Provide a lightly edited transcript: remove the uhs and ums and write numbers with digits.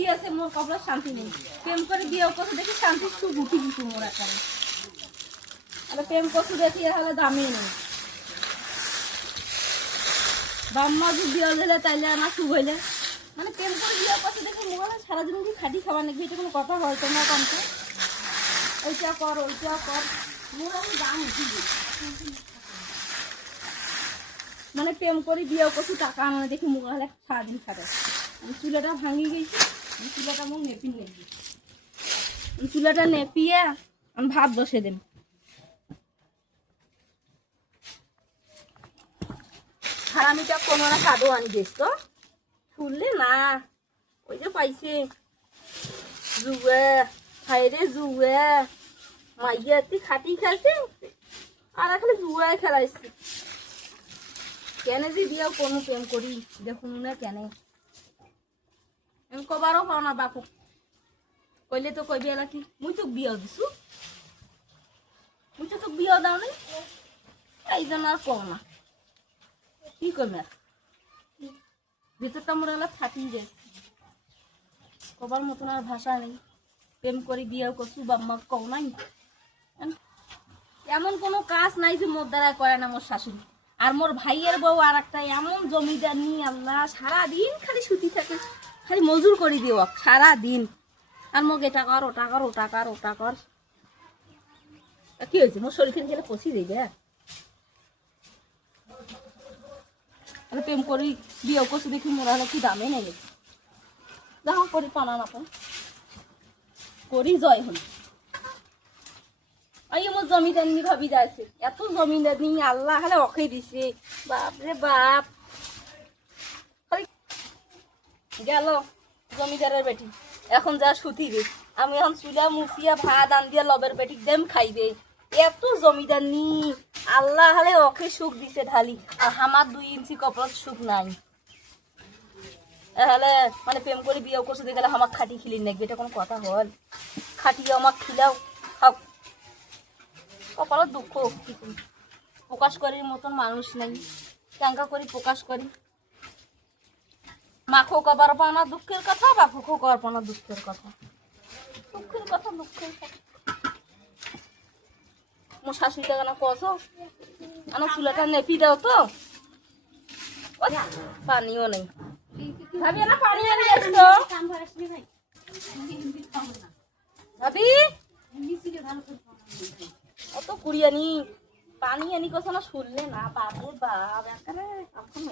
দিয়েছে মোর কপালে শান্তি নেই। প্রেম করে বিয়ে করতে দেখি শান্তি সুখ উঠি কিছু মোর একারে। আরে প্রেম করতে দেখি হলে দামই নেই। বাম্মা যদি বিয়ে হলে তাইলে আমার সুখ হইলে মানে প্রেম করে বিয়ে করতে দেখি মোর সারাদিন কি খাটি খাবার নাকি, এটা কোনো কথা হয় তোমরা কমতে? ওইটা কর ওইটা কর, মোর আমি দাম উঠি মানে প্রেম করে বিয়ে করছি টাকা আনা দেখি মুখ হলে সারাদিন খাটে। আমি চুলাটা ভাঙি গেছি, চুলাটা মুখ নেপি নেবি, চুলাটা নেপিয়ে আমি ভাত বসে দিন। হারামিটা কোনো না কাদো আনি দিস তো শুনলে না, ওই যে পাইছে জুয়ে হাইরে জুয়ে মাইয়া তুই খাটি খেলছে আর খালি জুয়ায় খেলাইছে। কেন যে বিয়ে কোনো প্রেম করি দেখুন না কেন আমি কবারও পাও না বাপু কইলে তো কইবি এলা কি মুই তো বিয়ে দিছু, মুই তো তোকে বিয়ে দাও নাই, এই জন্য আর কও না কি করবে আর ভিতরটা মোর এলা ফাটি গেছে, কবার মতন আর ভাষা নেই। প্রেম করে বিয়ে করছু বাম্মা কও নাই, এমন কোনো কাজ নাই যে মোর দ্বারা করে না মোর শাশুড়ি। আর মোর ভাইয়ের বউ আর একটা এমন জমিদার নি আল্লাহ সারাদিন খালি সুতি থাকে, খালি মজুর করে দিও সারাদিন। আর মোক এটা কর ওটা কর ওটা কর ওটা কর, কি হয়েছে মোর শরীর থেকে গেলে পচি দেবে। আর প্রেম করি বিয়ে করছি দেখি মোরা হলে কি দামে নেই যাও করি পানা না করি জয় হল। আই আমার জমিদার নি ভাবি যাচ্ছে এত জমিদার নি আল্লাহ খালে অখে দিছে বাপরে বাপ। গেল জমিদারের বেটি এখন যা সুতিবে, আমি এখন চুলা মুছিয়া ভাত আন দিয়া লবের বেটি দেম খাইবে। এত জমিদার নি আল্লাহ হালে অখে সুখ দিছে ঢালি, আর আমার 2 ইঞ্চি কপালত সুখ নাই। এহলে মানে প্রেম করে বিয়ে করছে দেখলে আমার খাটি খিলি নাকি, এটা কোনো কথা হল? খাটিয়ে আমার খিলাও খাও, কপালত দুঃখ কি করি প্রকাশ করার মতন মানুষ নেই, চাঙ্কা করি প্রকাশ করি। মাখো কবার পাওনা দুঃখের কথা, বাপুকো কবার পাওনা দুঃখের কথা, দুঃখের কথা দুঃখের কথা। মোর শাশুড়িটা কেন কছ আমার চুলাটা নেপি দাও তো, পানিও নেই ভাবি না পানি আনি আসতো ভাবি অত কুড়ি আনি পানি আনি কছ না শুনলে না বাবু বাপ এখানে এখন